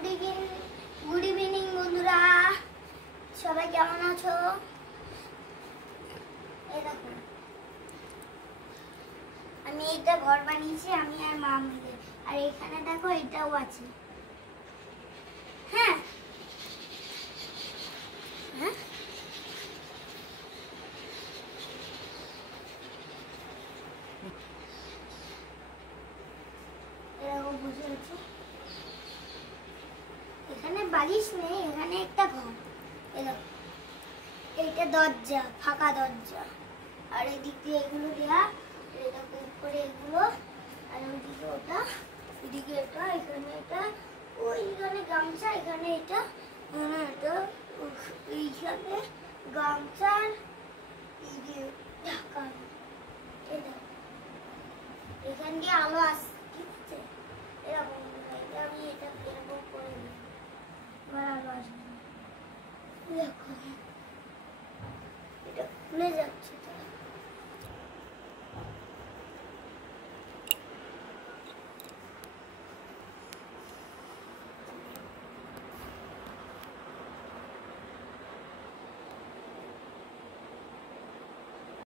Good evening বন্ধুরা, সবাই কেমন আছো? এই দেখো আমি এটা ঘর বানিয়েছি, আমি আর মা মিলে। আর এখানে দেখো এটাও আছে। হ্যাঁ হ্যাঁ এরকম বসে আছে। এখানে বালিশ নেই, এখানে একটা ঘর। এইটা দরজা, ফাঁকা দরজা। আর এদিক দিয়ে এগুলো দেয়া, এরকম উপরে এগুলো, আর ওইদিকে ওটা, এদিকে এটা, এখানে এটা, ওইখানে গামছা, এখানে এটা, এটা, এইখানে গামছার এই যে ঢাকা। এটা এখান দিয়ে আলো আসছে, ঠিক আছে? এরকম এটা আমি এটা এরকম করে দিই, আমার আলো আসবে। দেখো এটা খুলে যাচ্ছে।